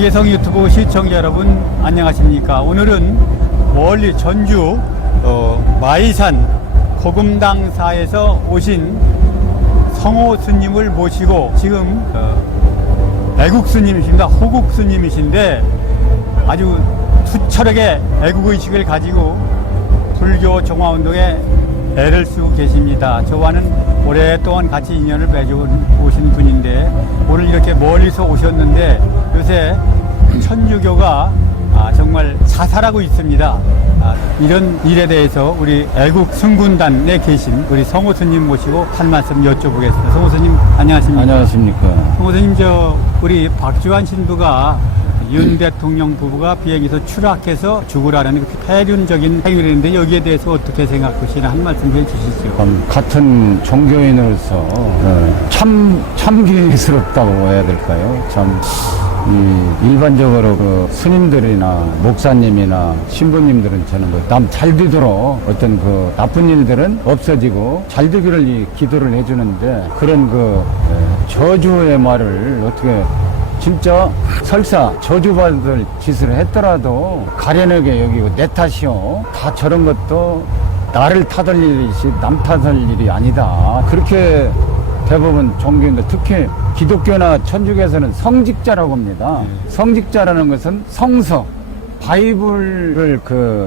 이혜성 유튜브 시청자 여러분 안녕하십니까. 오늘은 멀리 전주 마이산 거금당사에서 오신 성호 스님을 모시고 지금 애국 스님이십니다. 호국 스님이신데 아주 투철하게 애국의식을 가지고 불교 정화운동에 애를 쓰고 계십니다. 저와는 오랫동안 같이 인연을 맺어 오신 분인데 오늘 이렇게 멀리서 오셨는데 요새 천주교가 정말 자살하고 있습니다. 이런 일에 대해서 우리 애국 승군단에 계신 우리 성호 스님 모시고 한 말씀 여쭤보겠습니다. 성호 스님 안녕하십니까? 안녕하십니까. 성호 스님 우리 박주환 신부가 윤 대통령 부부가 비행기에서 추락해서 죽으라는 그 폐륜적인 행위를 했는데 여기에 대해서 어떻게 생각하시나 한 말씀 해주시죠. 같은 종교인으로서 참기스럽다고 해야 될까요? 일반적으로 그 스님들이나 목사님이나 신부님들은 저는 남 잘 되도록 어떤 그 나쁜 일들은 없어지고 잘 되기를 기도를 해주는데 그런 저주의 말을 어떻게 진짜 설사 저주받을 짓을 했더라도 가련하게 여기고 내 탓이요. 다 저런 것도 나를 탓할 일이지 남 탓할 일이 아니다. 그렇게 대부분 종교인들 특히 기독교나 천주교에서는 성직자라고 합니다. 성직자라는 것은 성서, 바이블을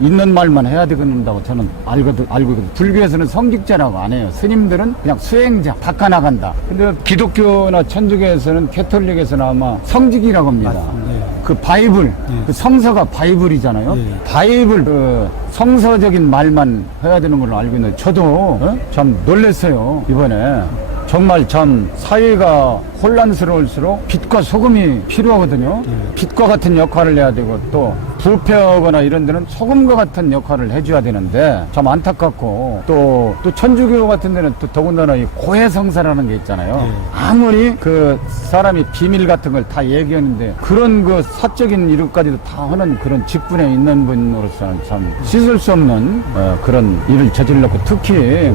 있는 말만 해야 되는다고 저는 알고 있거든요. 불교에서는 성직자라고 안 해요. 스님들은 그냥 수행자, 닦아나간다. 근데 기독교나 천주교에서는 캐톨릭에서는 아마 성직이라고 합니다. 맞습니다. 그 바이블, 그 성서가 바이블이잖아요. 바이블, 성서적인 말만 해야 되는 걸로 알고 있는데 저도 참 놀랐어요. 이번에. 정말 참 사회가 혼란스러울수록 빛과 소금이 필요하거든요. 빛과 같은 역할을 해야 되고 또 부패하거나 이런 데는 소금과 같은 역할을 해줘야 되는데 참 안타깝고 또 천주교 같은 데는 또 더군다나 이 고해성사라는 게 있잖아요. 아무리 그 사람이 비밀 같은 걸 다 얘기하는데 그런 그 사적인 일까지도 다 하는 그런 직분에 있는 분으로서는 참 씻을 수 없는 그런 일을 저질렀고 특히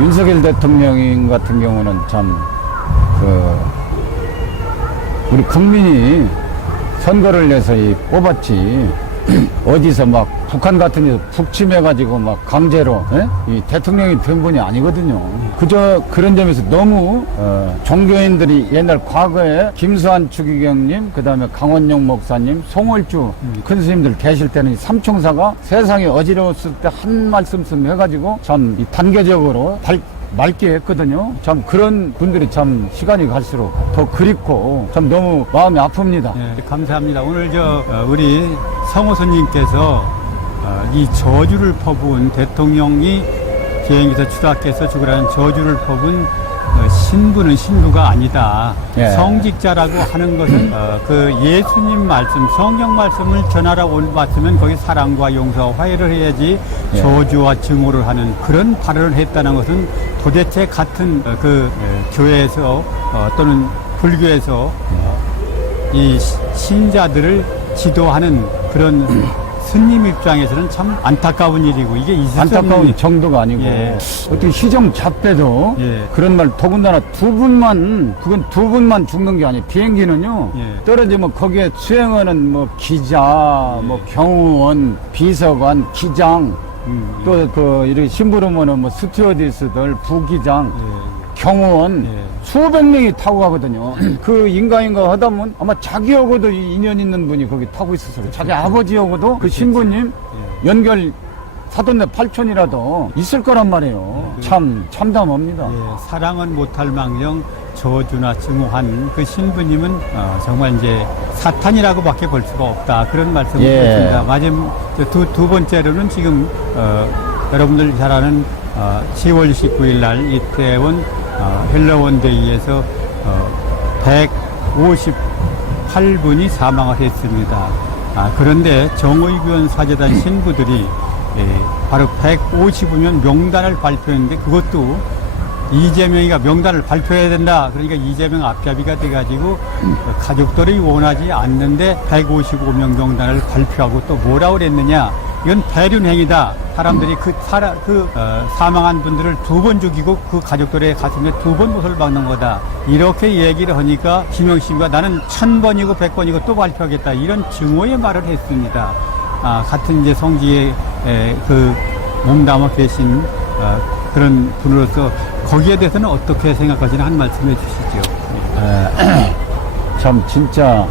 윤석열 대통령 같은 경우는 참 우리 국민이 선거를 해서 뽑았지 어디서 막 북한 같은 데서 북침해가지고 막 강제로 이 대통령이 된 분이 아니거든요. 그저 그런 점에서 너무 종교인들이 옛날 과거에 김수환 추기경님, 그 다음에 강원용 목사님, 송월주 큰 스님들 계실 때는 이 삼총사가 세상이 어지러웠을 때 한 말씀씀 해가지고 참 이 단계적으로 맑게 했거든요. 참 그런 분들이 참 시간이 갈수록 더 그립고 참 너무 마음이 아픕니다. 네, 감사합니다. 오늘 우리 성호 스님께서 이 저주를 퍼부은 대통령이 비행기에서 추락해서 죽으라는 저주를 퍼부은 신부는 신부가 아니다. 예. 성직자라고 하는 것은 그 예수님 말씀, 성경 말씀을 전하라고 왔으면 거기 사랑과 용서와 화해를 해야지 예. 저주와 증오를 하는 그런 발언을 했다는 것은 도대체 같은 교회에서 또는 불교에서 이 신자들을 지도하는 그런 스님 입장에서는 참 안타까운 일이고 이게 있을 수 안타까운 없는 정도가 아니고 어떻게 시정 잡배도 그런 말 더군다나 두 분만 죽는 게 아니에요. 비행기는요 떨어지면 거기에 수행하는 뭐 기자, 뭐 경호원, 비서관, 기장 또 이렇게 심부름하는 뭐 스튜어디스들, 부기장, 경호원 수백 명이 타고 가거든요. 그 인가인가 하다 보면 아마 자기하고도 인연 있는 분이 거기 타고 있었어요. 자기 아버지하고도 그 신부님 연결 사돈네 팔촌이라도 있을 거란 말이에요. 참 참담합니다. 사랑은 못할 망정 저주나 증오한 그 신부님은 정말 이제 사탄이라고밖에 볼 수가 없다. 그런 말씀을 드렸습니다. 마지막 두 번째로는 지금 여러분들 잘 아는 10월 29일 날 이태원 헬로원데이에서 158분이 사망을 했습니다. 그런데 정의교원 사제단 신부들이 바로 155명 명단을 발표했는데 그것도 이재명이가 명단을 발표해야 된다. 그러니까 이재명 앞잡이가 돼가지고 가족들이 원하지 않는데 155명 명단을 발표하고 또 뭐라고 그랬느냐. 이건 배륜행위다. 사람들이 사망한 분들을 2번 죽이고 그 가족들의 가슴에 2번 못을 박는 거다. 이렇게 얘기를 하니까 김영신과 나는 1000번이고 100번이고 또 발표하겠다. 이런 증오의 말을 했습니다. 같은 이제 성지에 몸담아 계신 그런 분으로서 거기에 대해서는 어떻게 생각하시나 한 말씀해 주시죠. 참 진짜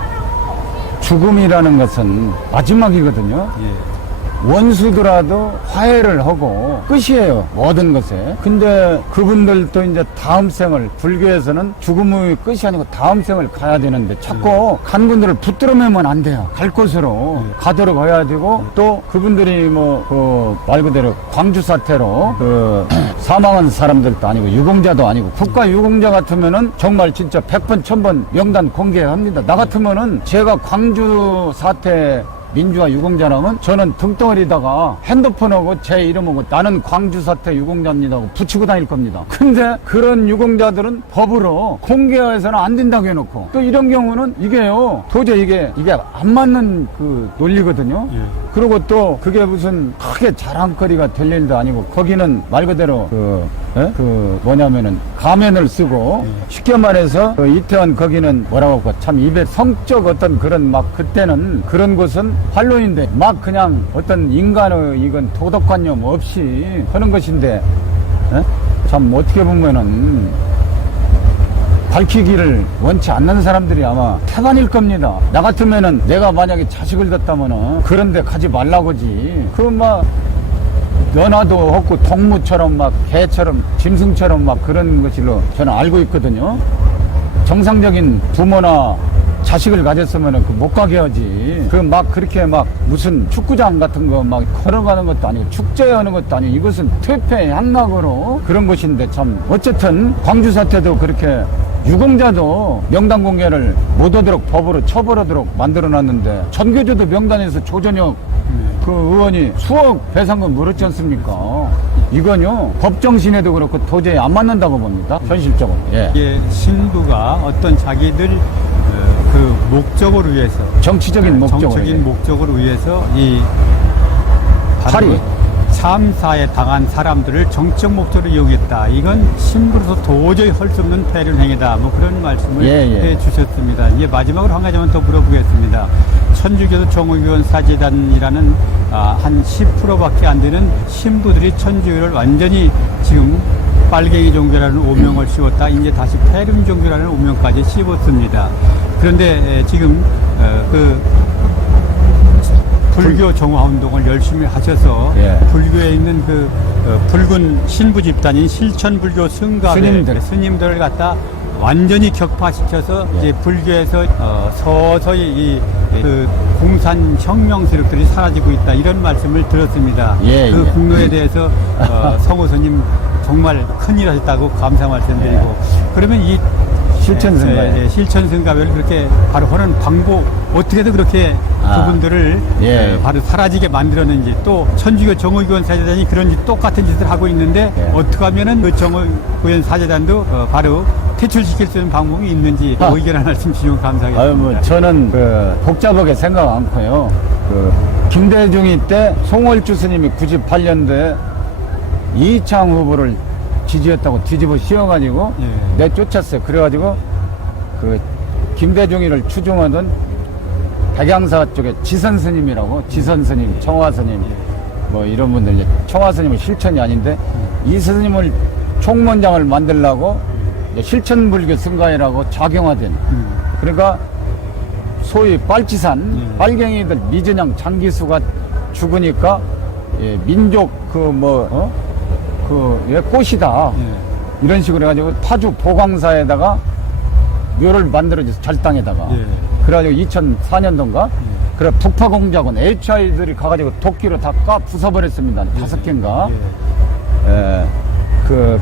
죽음이라는 것은 마지막이거든요. 예. 원수더라도 화해를 하고 끝이에요, 모든 것에. 근데 그분들도 이제 다음 생을, 불교에서는 죽음의 끝이 아니고 다음 생을 가야 되는데 자꾸 간 분들을 붙들어 매면 안 돼요. 갈 곳으로 가도록 해야 되고, 또 그분들이 말 그대로 광주 사태로 사망한 사람들도 아니고 유공자도 아니고 국가 유공자 같으면은 정말 진짜 100번 1000번 명단 공개합니다. 나 같으면은 제가 광주 사태 민주화 유공자라면 저는 등덩어리다가 핸드폰하고 제 이름하고 나는 광주 사태 유공자입니다 하고 붙이고 다닐 겁니다. 근데 그런 유공자들은 법으로 공개해서는 안 된다고 해놓고, 또 이런 경우는 이게요, 도저히 이게 안 맞는 그 논리거든요. 예. 그리고 또 그게 무슨 크게 자랑거리가 될 일도 아니고, 거기는 말 그대로 뭐냐면은 가면을 쓰고, 쉽게 말해서 이태원 거기는 뭐라고 할까, 참 입에 성적 어떤 그런 막, 그때는 그런 곳은 활로인데 막 그냥 어떤 인간의 이건 도덕관념 없이 하는 것인데, 참 어떻게 보면은 밝히기를 원치 않는 사람들이 아마 태반일 겁니다. 나 같으면은 내가 만약에 자식을 뒀다면은 그런데 가지 말라고지. 그럼 막 연화도 없고 동무처럼 막 개처럼 짐승처럼 막 그런 것으로 저는 알고 있거든요. 정상적인 부모나 자식을 가졌으면은 못 가게 하지. 막 그렇게 막 무슨 축구장 같은 거 막 걸어가는 것도 아니고 축제하는 것도 아니고, 이것은 퇴폐 향락으로 그런 것인데, 참 어쨌든 광주 사태도 그렇게 유공자도 명단 공개를 못하도록 법으로 처벌하도록 만들어놨는데, 전교조도 명단에서 조전혁 그 의원이 수억 배상금 물었지 않습니까? 이건요, 법정신에도 그렇고 도저히 안 맞는다고 봅니다, 현실적으로. 예. 이게 신부가 어떤 자기들 그 목적을 위해서, 정치적인 목적으로, 정적인 목적을 위해서 이 파리 참사에 당한 사람들을 정치적 목적으로 이용했다. 이건 신부로서 도저히 할 수 없는 패륜행위다. 뭐 그런 말씀을 해 주셨습니다. 이제 마지막으로 한 가지만 더 물어보겠습니다. 천주교도 정의교원 사제단이라는 한 10%밖에 안 되는 신부들이 천주교를 완전히 지금 빨갱이 종교라는 오명을 씌웠다. 이제 다시 패륜 종교라는 오명까지 씌웠습니다. 그런데 지금 불교 정화 운동을 열심히 하셔서 불교에 있는 붉은 신부 집단인 실천불교 승가회 스님들을 갖다 완전히 격파시켜서 이제 불교에서 서서히 그 공산 혁명 세력들이 사라지고 있다, 이런 말씀을 들었습니다. 그 공로에 대해서 성호스님 정말 큰일 하셨다고 감사 말씀드리고, 그러면 이 실천승가회, 실천승가회를 그렇게 바로 하는 방법, 어떻게든 그렇게 그분들을 바로 사라지게 만들었는지, 또 천주교 정의교원 사제단이 그런 똑같은 짓을 하고 있는데 어떻게 하면은 그 정의교원 사제단도 바로 퇴출시킬 수 있는 방법이 있는지 의견 하나 말씀 주시면 감사하겠습니다. 저는 복잡하게 생각 않고요. 김대중이 때 송월주 스님이 98년도에 이창 후보를 지지했다고 뒤집어 씌워가지고 내쫓았어요. 그래가지고 김대중이를 추종하던 백양사 쪽에 지선 스님이라고, 지선 스님, 청화 스님, 뭐 이런 분들, 이제 청화 스님은 실천이 아닌데 이 스님을 총무원장을 만들려고 실천불교 승가회라고 작용화된, 그러니까 소위 빨치산 빨갱이들 미전양 장기수가 죽으니까 민족 꽃이다, 이런 식으로 해가지고 파주 보광사에다가 묘를 만들어줘서 절당에다가 그래가지고 2004년도인가 그래 북파공작원 HI들이 가가지고 도끼로 다 까 부숴버렸습니다. 5개인가.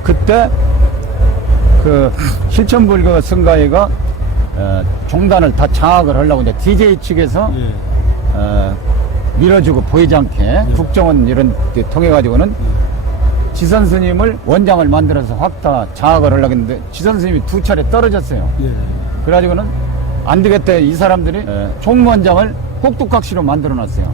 그때 실천불교 승가회가 종단을 다 장악을 하려고 이제 DJ 측에서 밀어주고 보이지 않게 국정원 이런 데 통해가지고는 지선 스님을 원장을 만들어서 확 다 장악을 하려고 했는데 지선 스님이 2차례 떨어졌어요. 그래가지고는 안 되겠다, 이 사람들이 총무원장을 꼭두각시로 만들어 놨어요.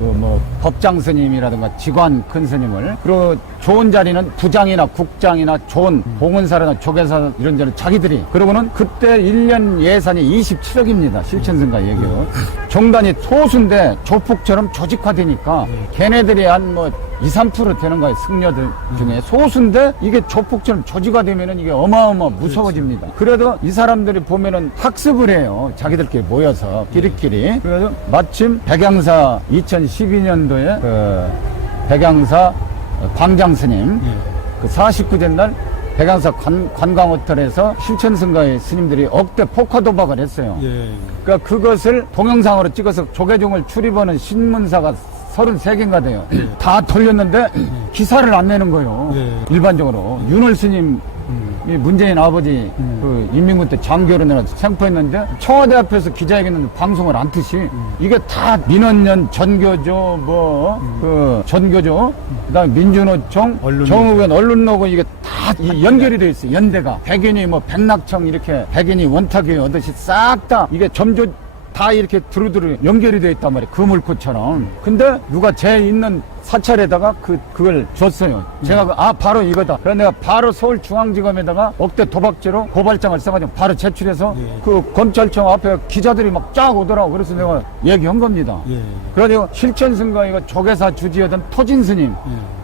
그 뭐 법장 스님이라든가 직관 큰 스님을, 그리고 좋은 자리는 부장이나 국장이나 좋은 봉은사나 조계사 이런 데는 자기들이, 그러고는 그때 1년 예산이 27억입니다. 실천승가 얘기요. 종단이 소수인데 조폭처럼 조직화되니까 걔네들이 한 뭐 2, 3% 되는 거예요. 승려들 중에 소수인데 이게 조폭처럼 조직화되면은 이게 어마어마 무서워집니다. 그래도 이 사람들이 보면은 학습을 해요. 자기들끼리 모여서 끼리끼리. 그래서 마침 백양사 2012년도에 그 백양사 광장 스님 그 49된 날 백양사 관광호텔에서 실천승가의 스님들이 억대 포카 도박을 했어요. 그러니까 그것을 동영상으로 찍어서 조계종을 출입하는 신문사가 33개인가 돼요. 다 돌렸는데 기사를 안 내는 거예요. 일반적으로. 윤월 스님, 이 문재인 아버지 그 인민군 때 장교로 내가 생포했는데 청와대 앞에서 기자회견은 방송을 안 트시. 이게 다 민원연, 전교조, 그 전교조, 그다음에 민주노총, 정의원, 언론노고 이게 다 연결이 돼 있어요. 연대가. 백인이 뭐 백낙청 이렇게 백인이 원탁이 얻듯이 싹 다 이게 점조 다 이렇게 두루두루 연결이 되어 있단 말이에요. 그물코처럼. 근데 누가 제 있는 사찰에다가 그걸 줬어요. 제가 바로 이거다. 그래서 내가 바로 서울중앙지검에다가 억대 도박죄로 고발장을 써가지고 바로 제출해서 그 검찰청 앞에 기자들이 막 쫙 오더라고. 그래서 내가 얘기한 겁니다. 그래가지고 실천승가이가 조계사 주지하던 토진스님,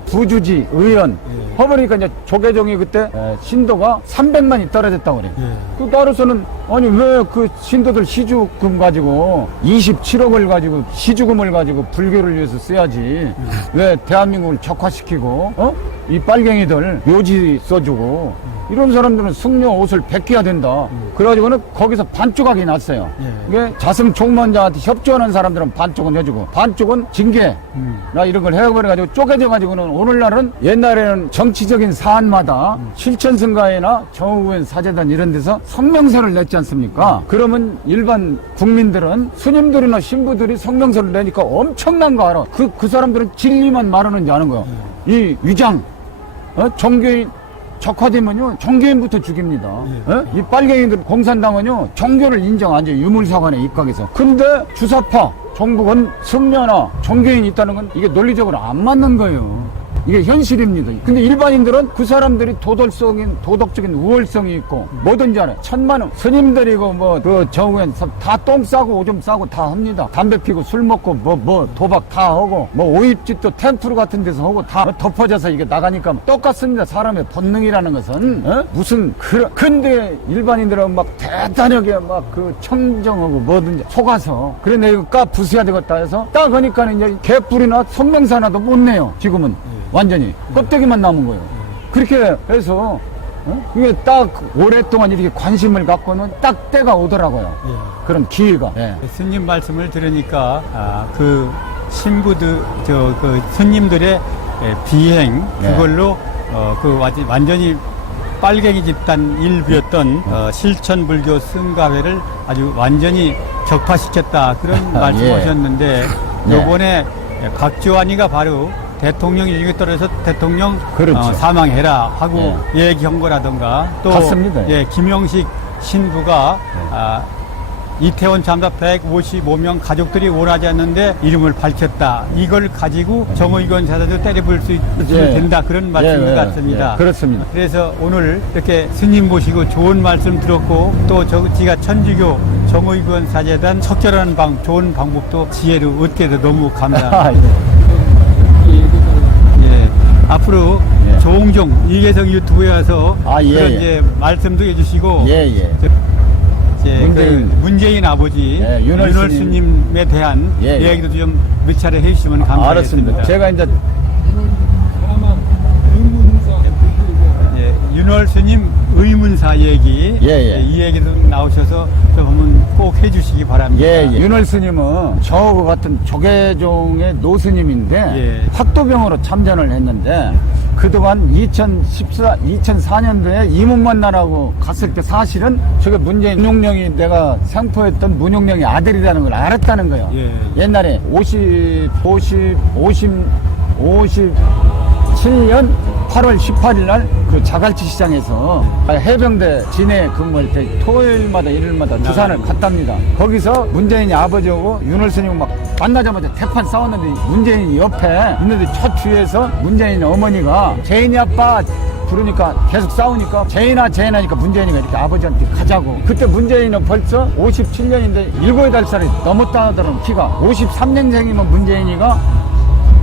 부주지, 의원, 허버니까 이제 조계종이 그때 신도가 300만이 떨어졌다고 그래요. 그 따라서는 아니 왜 그 신도들 시주금 가지고 27억을 가지고 시주금을 가지고 불교를 위해서 써야지. 왜 대한민국을 적화시키고 이 빨갱이들 묘지 써주고 이런 사람들은 승려 옷을 벗겨야 된다. 그래가지고는 거기서 반조각이 났어요. 이게 자승 총무원장한테 협조하는 사람들은 반쪽은 해주고 반쪽은 징계나 이런 걸 해버려가지고 쪼개져가지고는 오늘날은 옛날에는 정치적인 사안마다 실천승가회나 정의구현 사재단 이런 데서 성명서를 냈지 않습니까? 그러면 일반 국민들은 스님들이나 신부들이 성명서를 내니까 엄청난 거 알아. 그 사람들은 진리만 말하는지 아는 거야. 이 위장, 종교인 적화되면요 종교인부터 죽입니다. 이 빨갱이들 공산당은요 종교를 인정 안 해요. 유물사관에 입각해서. 근데 주사파 정부건 승려나 종교인이 있다는 건 이게 논리적으로 안 맞는 거예요. 이게 현실입니다. 근데 일반인들은 그 사람들이 도덕적인 우월성이 있고 뭐든지 알아요. 천만원 스님들이고 그 정우엔 다 똥 싸고 오줌 싸고 다 합니다. 담배 피고 술 먹고 도박 다 하고 오입짓도 템플 같은 데서 하고 다 덮어져서 이게 나가니까 똑같습니다. 사람의 본능이라는 것은 무슨 근데 일반인들은 막 대단하게 막 그 청정하고 뭐든지 속아서 그래 내가 이거 부숴야 되겠다 해서 딱 하니까 이제 개뿔이나 성명사나도 못 내요. 지금은 완전히 껍데기만 남은 거예요. 그렇게 해서 이게 딱 오랫동안 이렇게 관심을 갖고는 딱 때가 오더라고요. 그런 기회가. 스님 말씀을 들으니까 그 신부들 그 스님들의 비행 그걸로 그 완전히 빨갱이 집단 일부였던 실천불교 승가회를 아주 완전히 적파시켰다 그런 말씀하셨는데 요번에 박지원이가 바로 대통령 일중에 떨어져서 대통령 그렇죠. 사망해라 하고 얘기한 거라던가 또 맞습니다. 김영식 신부가 이태원 참사 155명 가족들이 원하지 않는데 이름을 밝혔다. 이걸 가지고 정의권 사자도 때려볼 수 된다. 그런 말씀인 것 같습니다. 그렇습니다. 그래서 오늘 이렇게 스님 모시고 좋은 말씀 들었고 또 지가 천주교 정의권 사재단 척결하는 좋은 방법도 지혜를 얻게 돼서 너무 감사합니다. 앞으로 종종 이계성 유튜브에 와서 그런 이제 말씀도 해주시고 문재인 아버지 윤월 스님에 대한 얘기도 좀 몇 차례 해주시면 감사하겠습니다. 알았습니다. 제가 이제 윤월 스님 의문사 얘기 이 얘기도 나오셔서 좀 한번 꼭 해주시기 바랍니다. 윤월 스님은 저하고 같은 조계종의 노스님인데 학도병으로 참전을 했는데 그동안 2004년도에 이문만나라고 갔을 때 사실은 저게 문재인 문용령이 내가 생포했던 문용령의 아들이라는 걸 알았다는 거예요. 옛날에 57년 8월 18일 날 그 자갈치 시장에서 해병대 진해 근무할 때 토요일마다 일요일마다 부산을 갔답니다. 거기서 문재인이 아버지하고 윤월 스님 막 만나자마자 대판 싸웠는데 문재인이 옆에 있는데 첫 주에서 문재인 어머니가 재인이 아빠 부르니까 계속 싸우니까 재인아 문재인이가 이렇게 아버지한테 가자고. 그때 문재인은 벌써 57년인데 7, 8살이 넘었다 하더라고. 키가 53년생이면 문재인이가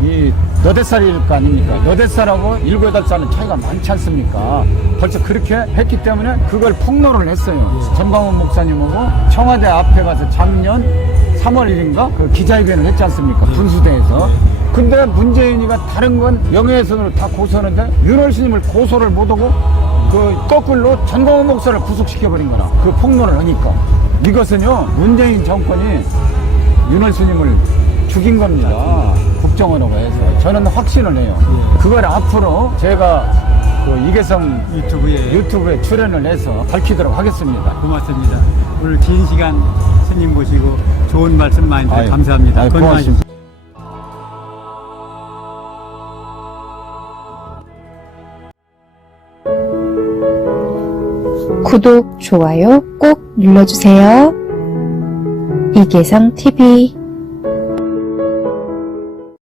이 8살일 거 아닙니까? 8살하고 7, 8살은 차이가 많지 않습니까? 벌써 그렇게 했기 때문에 그걸 폭로를 했어요. 전광훈 목사님하고 청와대 앞에 가서 작년 3월 1일인가 그 기자회견을 했지 않습니까? 분수대에서. 근데 문재인이가 다른 건 명예훼손으로 다 고소하는데 윤월 스님을 고소를 못하고 그 거꾸로 전광훈 목사를 구속시켜버린 거라. 그 폭로를 하니까. 이것은요, 문재인 정권이 윤월 스님을 죽인 겁니다. 국정원으로 해서. 저는 확신을 해요. 그걸 앞으로 제가 그 이계성 유튜브에 출연을 해서 밝히도록 하겠습니다. 고맙습니다. 오늘 긴 시간 스님 모시고 좋은 말씀 많이 드려 감사합니다. 고맙습니다. 구독, 좋아요 꼭 눌러주세요. 이계성 TV